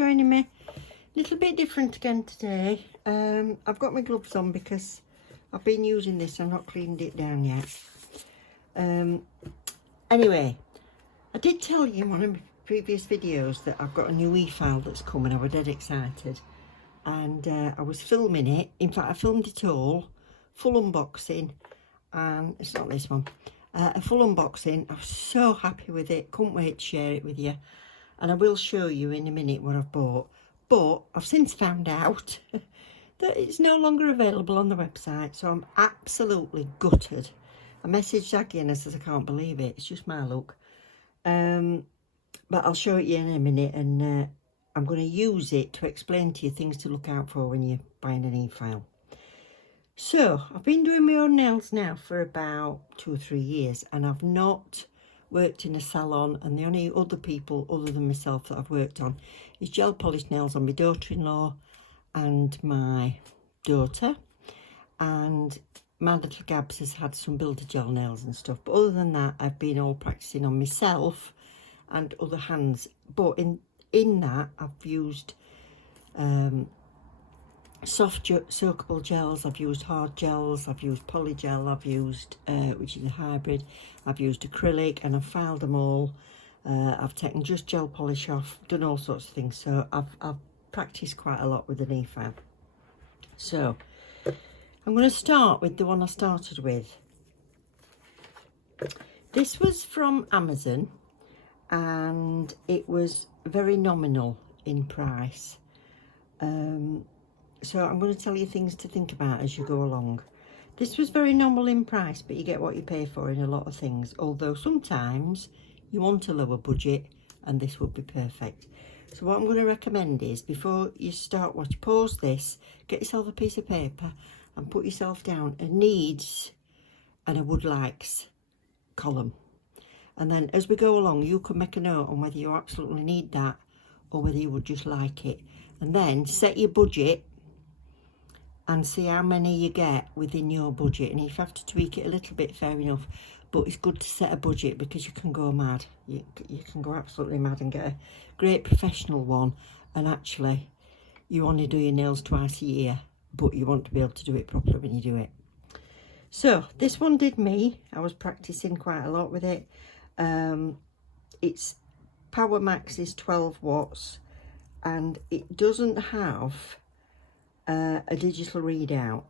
joining me. A little bit different again today. I've got my gloves on because I've been using this. I've not cleaned it down yet. Anyway, I did tell you in one of my previous videos that I've got a new e-file that's coming. I was dead excited, and I was filming it. In fact, I filmed it all, full unboxing, and it's not this one. A full unboxing. I was so happy with it. Couldn't wait to share it with you. And I will show you in a minute what I've bought. But I've since found out that it's no longer available on the website. So I'm absolutely gutted. I messaged Aggie and I says, I can't believe it. It's just my luck. But I'll show it you in a minute. And I'm going to use it to explain to you things to look out for when you're buying an e-file. So I've been doing my own nails now for about 2 or 3 years. And I've not worked in a salon, and the only other people other than myself that I've worked on is gel polished nails on my daughter-in-law and my daughter, and my little Gabs has had some builder gel nails and stuff, but other than that I've been all practicing on myself and other hands. But in that I've used soft soakable gels, I've used hard gels, I've used polygel, I've used which is a hybrid, I've used acrylic, and I've filed them all. I've taken just gel polish off, done all sorts of things. So I've practiced quite a lot with an e-file. So I'm going to start with the one I started with. This was from Amazon, and it was very nominal in price. So I'm going to tell you things to think about as you go along. This was very nominal in price, but you get what you pay for in a lot of things. Although sometimes you want a lower budget, and this would be perfect. So what I'm going to recommend is, before you start watch, pause this, get yourself a piece of paper and put yourself down a needs and a would likes column. And then as we go along, you can make a note on whether you absolutely need that or whether you would just like it. And then set your budget and see how many you get within your budget. And if you have to tweak it a little bit, fair enough. But it's good to set a budget because you can go mad. You can go absolutely mad and get a great professional one. And actually, you only do your nails twice a year, but you want to be able to do it properly when you do it. So this one did me. I was practicing quite a lot with it. Its power max is 12 watts. And it doesn't have a digital readout.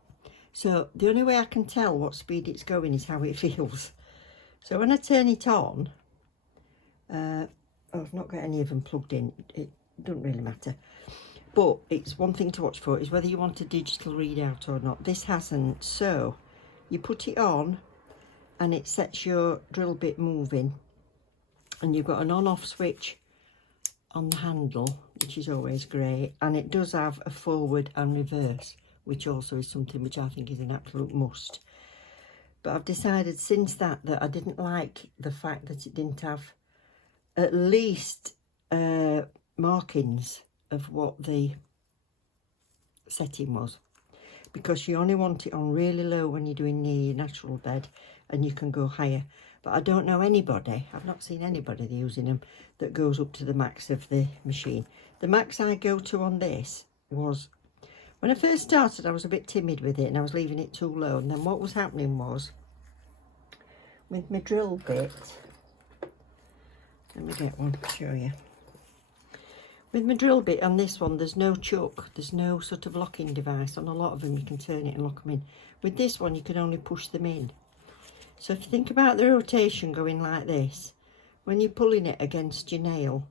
So the only way I can tell what speed it's going is how it feels. So when I turn it on, I've not got any of them plugged in. It doesn't really matter. But it's one thing to watch for is whether you want a digital readout or not. This hasn't. So you put it on and it sets your drill bit moving. And you've got an on-off switch on the handle, which is always great, and it does have a forward and reverse, which also is something which I think is an absolute must. But I've decided since that I didn't like the fact that it didn't have at least markings of what the setting was, because you only want it on really low when you're doing the natural bed, and you can go higher. But I don't know anybody, I've not seen anybody using them that goes up to the max of the machine. The max I go to on this was, when I first started, I was a bit timid with it and I was leaving it too low. And then what was happening was, with my drill bit, let me get one to show you. With my drill bit on this one, there's no chuck, there's no sort of locking device. On a lot of them you can turn it and lock them in. With this one you can only push them in. So if you think about the rotation going like this, when you're pulling it against your nail,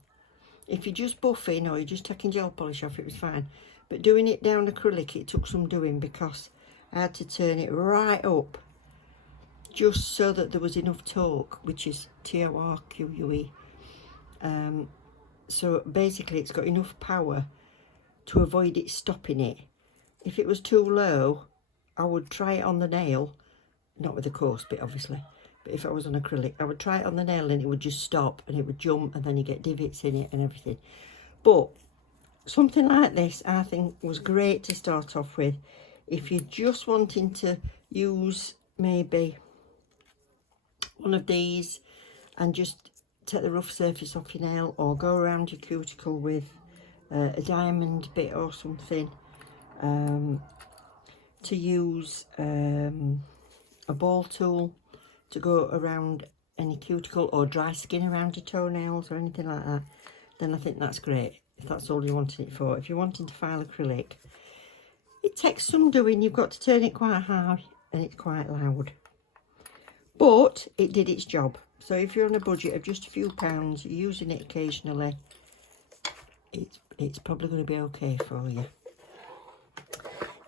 if you're just buffing or you're just taking gel polish off, it was fine. But doing it down acrylic, it took some doing, because I had to turn it right up just so that there was enough torque, which is TORQUE. So basically it's got enough power to avoid it stopping it. If it was too low, I would try it on the nail. Not with the coarse bit, obviously, but if I was on acrylic, I would try it on the nail and it would just stop and it would jump, and then you get divots in it and everything. But something like this, I think, was great to start off with. If you're just wanting to use maybe one of these and just take the rough surface off your nail, or go around your cuticle with a diamond bit or something, to use a ball tool to go around any cuticle or dry skin around your toenails or anything like that, then I think that's great, if that's all you wanted it for. If you're wanting to file acrylic, it takes some doing. You've got to turn it quite high and it's quite loud, but it did its job. So if you're on a budget of just a few pounds, you're using it occasionally, it's probably going to be okay for you.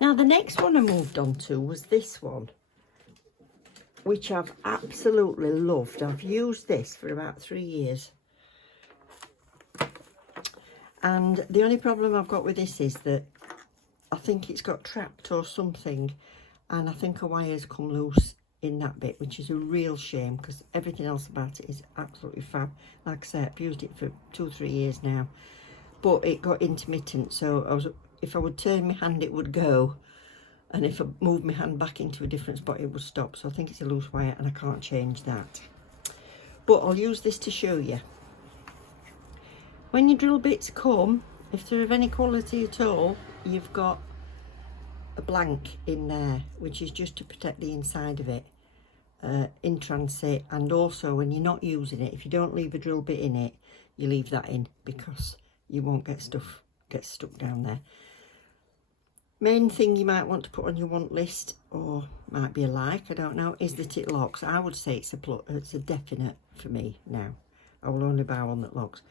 Now the next one I moved on to was this one, which I've absolutely loved. I've used this for about 3 years. And the only problem I've got with this is that I think it's got trapped or something, and I think a wire's come loose in that bit, which is a real shame because everything else about it is absolutely fab. Like I say, I've used it for 2 or 3 years now, but it got intermittent, so if I would turn my hand it would go, and if I moved my hand back into a different spot it would stop. So I think it's a loose wire and I can't change that, but I'll use this to show you. When your drill bits come, if they're of any quality at all, you've got a blank in there, which is just to protect the inside of it in transit. And also when you're not using it, if you don't leave a drill bit in it, you leave that in because you won't get stuck down there. Main thing you might want to put on your want list, or might be a like, I don't know, is that it locks. I would say it's a definite for me now. I will only buy one that locks.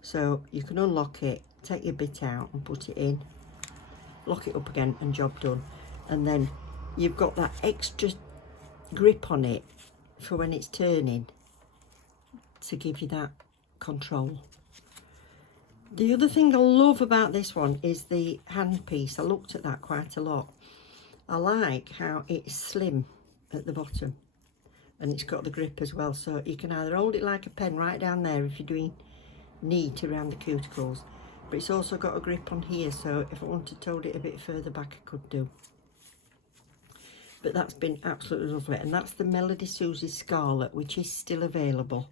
So you can unlock it, take your bit out and put it in, lock it up again, and job done. And then you've got that extra grip on it for when it's turning to give you that control. The other thing I love about this one is the handpiece. I looked at that quite a lot. I like how it's slim at the bottom and it's got the grip as well, so you can either hold it like a pen right down there if you're doing neat around the cuticles, but it's also got a grip on here, so if I wanted to hold it a bit further back I could do. But that's been absolutely lovely, and that's the Melody Susie Scarlet, which is still available,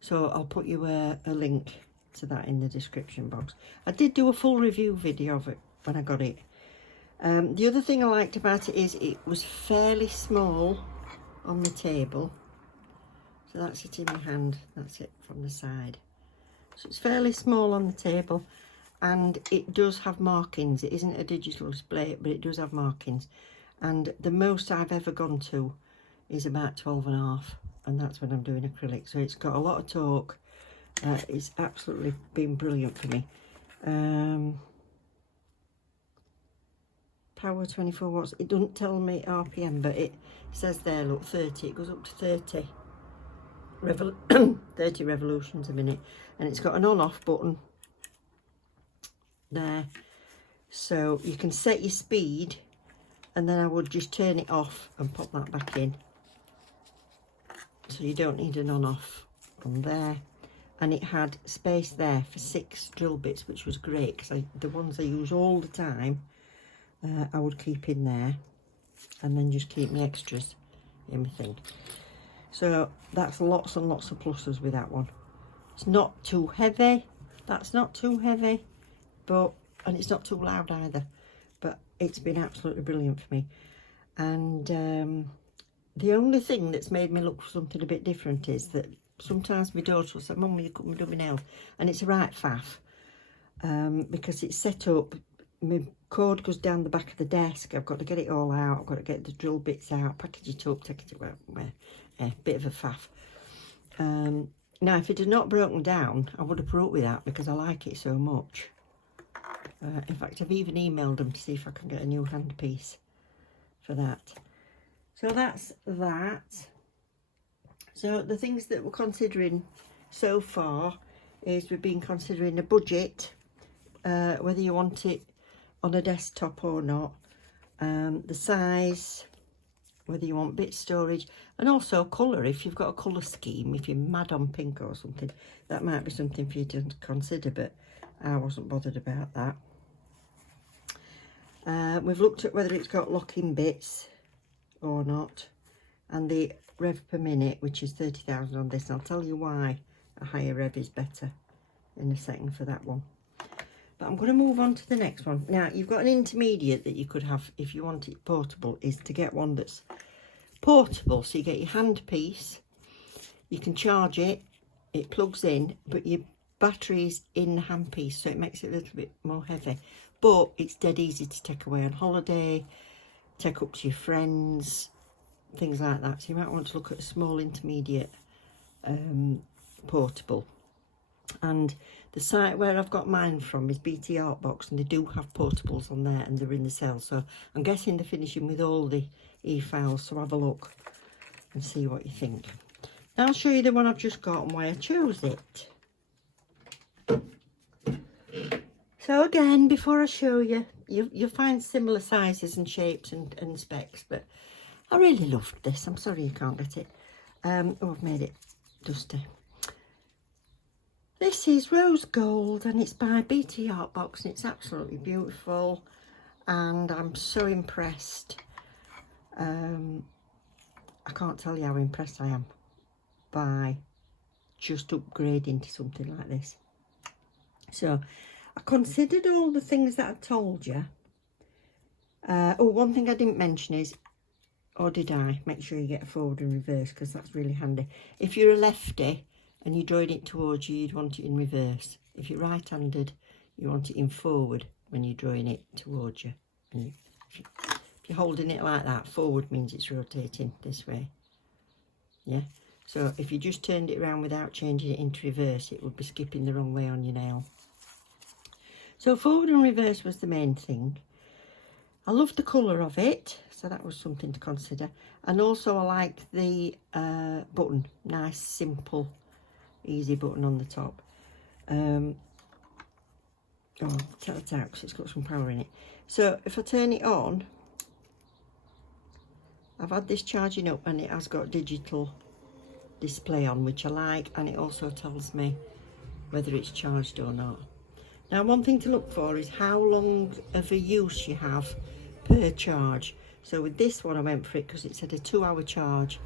so I'll put you a link to that in the description box. I did do a full review video of it when I got it. The other thing I liked about it is it was fairly small on the table, so that's it in my hand, that's it from the side. So it's fairly small on the table, and it does have markings. It isn't a digital display, but it does have markings. And the most I've ever gone to is about 12.5, and that's when I'm doing acrylic. So it's got a lot of torque. It's absolutely been brilliant for me. Power 24 watts. It doesn't tell me RPM, but it says there, look, 30. It goes up to 30. 30 revolutions a minute, and it's got an on-off button there, so you can set your speed, and then I would just turn it off and pop that back in, so you don't need an on-off on there. And it had space there for 6 drill bits, which was great because the ones I use all the time I would keep in there, and then just keep my extras in my thing. So that's lots and lots of pluses with that one. It's not too heavy, that's not too heavy, and it's not too loud either, but it's been absolutely brilliant for me. And the only thing that's made me look for something a bit different is that sometimes my daughter will say, "Mum, will you come and do my nails?" And it's a right faff, because it's set up, my cord goes down the back of the desk, I've got to get it all out, I've got to get the drill bits out, package it up, take it to where. Bit of a faff. Now if it had not broken down I would have put up with that because I like it so much. In fact I've even emailed them to see if I can get a new handpiece for that. So that's that. So the things that we're considering so far is we've been considering a budget, whether you want it on a desktop or not, the size, whether you want bit storage, and also colour. If you've got a colour scheme, if you're mad on pink or something, that might be something for you to consider, but I wasn't bothered about that. We've looked at whether it's got locking bits or not, and the rev per minute, which is 30,000 on this, and I'll tell you why a higher rev is better in a second for that one. But I'm going to move on to the next one. Now, you've got an intermediate that you could have if you want it portable, is to get one that's portable. So you get your handpiece, you can charge it, it plugs in, but your battery's in the handpiece, so it makes it a little bit more heavy. But it's dead easy to take away on holiday, take up to your friends, things like that. So you might want to look at a small intermediate portable. And the site where I've got mine from is BTArtBox, and they do have portables on there, and they're in the sale. So I'm guessing they're finishing with all the efiles, so have a look and see what you think. Now I'll show you the one I've just got and why I chose it. So again, before I show you, you'll find similar sizes and shapes and specs, but I really loved this. I'm sorry you can't get it. Oh, I've made it dusty. This is rose gold, and it's by BTArtBox, and it's absolutely beautiful, and I'm so impressed. I can't tell you how impressed I am by just upgrading to something like this. So I considered all the things that I told you. Oh, one thing I didn't mention is, or did I? Make sure you get a forward and reverse, because that's really handy. If you're a lefty and you're drawing it towards you, you'd want it in reverse. If you're right-handed, you want it in forward when you're drawing it towards you. And if you're holding it like that, forward means it's rotating this way. Yeah. So if you just turned it around without changing it into reverse, it would be skipping the wrong way on your nail. So forward and reverse was the main thing. I loved the colour of it, so that was something to consider. And also I liked the button, nice, simple, easy button on the top. Oh, tell it out because it's got some power in it. So if I turn it on, I've had this charging up, and it has got digital display on, which I like, and it also tells me whether it's charged or not. Now, one thing to look for is how long of a use you have per charge. So with this one I went for it because it said a 2-hour charge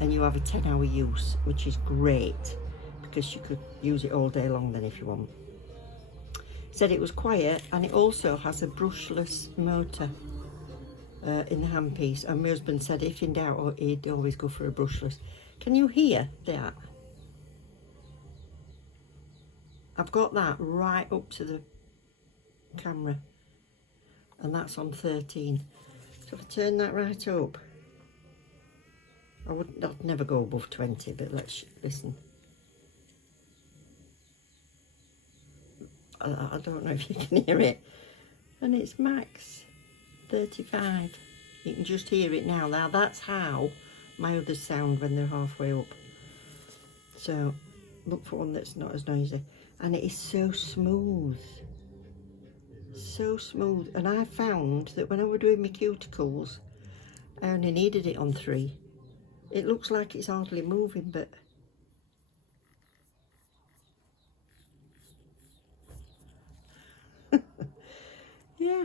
and you have a 10-hour use, which is great because you could use it all day long then if you want. It said it was quiet, and it also has a brushless motor in the handpiece, and my husband said if in doubt he'd always go for a brushless. Can you hear that? I've got that right up to the camera, and that's on 13. So if I turn that right up, I'd never go above 20, but let's listen. I don't know if you can hear it, and it's max 35. You can just hear it now. Now that's how my others sound when they're halfway up. So look for one that's not as noisy. And it is so smooth. So smooth. And I found that when I was doing my cuticles, I only needed it on 3. It looks like it's hardly moving, but yeah.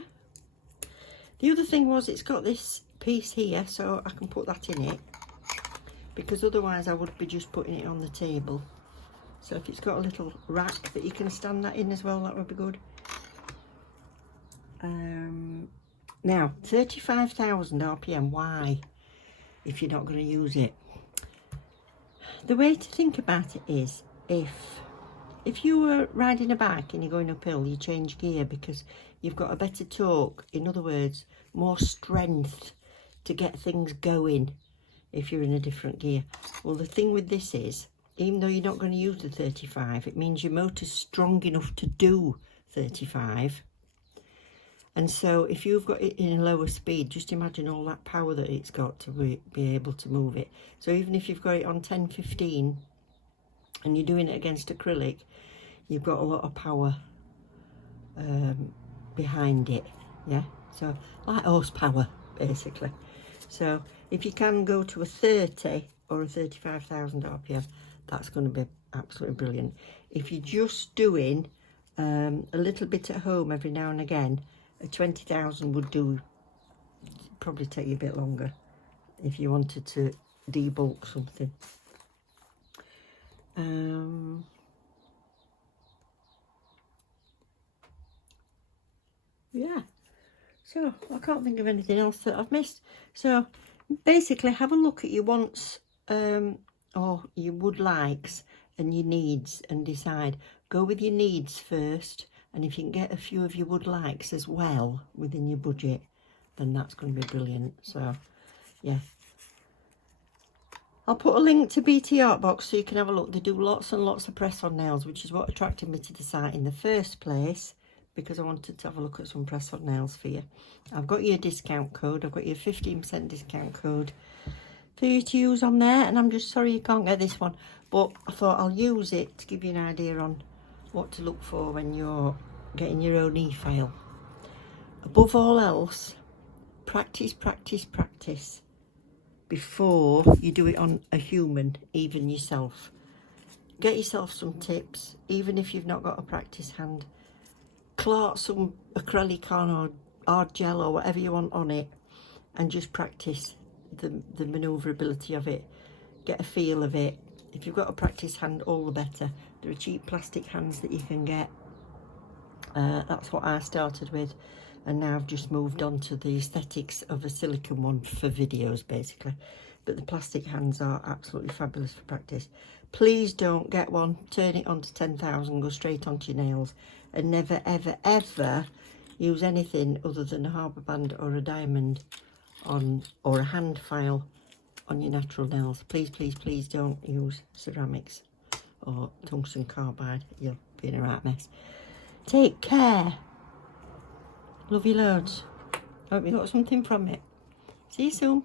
The other thing was it's got this piece here, so I can put that in it, because otherwise I would be just putting it on the table. So if it's got a little rack that you can stand that in as well, that would be good. Now, 35,000 RPM, why? If you're not going to use it. The way to think about it is, if you were riding a bike and you're going uphill, you change gear because you've got a better torque. In other words, more strength to get things going if you're in a different gear. Well, the thing with this is, even though you're not going to use the 35, it means your motor's strong enough to do 35. And so if you've got it in a lower speed, just imagine all that power that it's got to be able to move it. So even if you've got it on 10, 15 and you're doing it against acrylic, you've got a lot of power behind it. Yeah, so like horsepower basically. So if you can go to a 30 or a 35,000 RPM, that's going to be absolutely brilliant. If you're just doing a little bit at home every now and again, a 20,000 would do. Probably take you a bit longer if you wanted to debulk something. yeah, so I can't think of anything else that I've missed. So basically have a look at your wants or your would likes and your needs and decide. Go with your needs first, and if you can get a few of your would likes as well within your budget, then that's going to be brilliant. So yeah, I'll put a link to BTArtBox so you can have a look. They do lots and lots of press-on nails, which is what attracted me to the site in the first place, because I wanted to have a look at some press-on nails for you. I've got you a discount code. I've got you a 15% discount code for you to use on there, and I'm just sorry you can't get this one, but I thought I'll use it to give you an idea on what to look for when you're getting your own e-file. Above all else, practice, practice, practice before you do it on a human, even yourself. Get yourself some tips, even if you've not got a practice hand. Clark some acrylic on or hard gel or whatever you want on it, and just practice the manoeuvrability of it. Get a feel of it. If you've got a practice hand, all the better. There are cheap plastic hands that you can get. That's what I started with, and now I've just moved on to the aesthetics of a silicone one for videos basically, but the plastic hands are absolutely fabulous for practice. Please don't get one, turn it on to 10,000, go straight onto your nails, and never ever ever use anything other than a harbour band or a diamond on, or a hand file on your natural nails. Please, please, please don't use ceramics or tungsten carbide. You'll be in a right mess. Take care. Love you loads. Hope you got something from it. See you soon.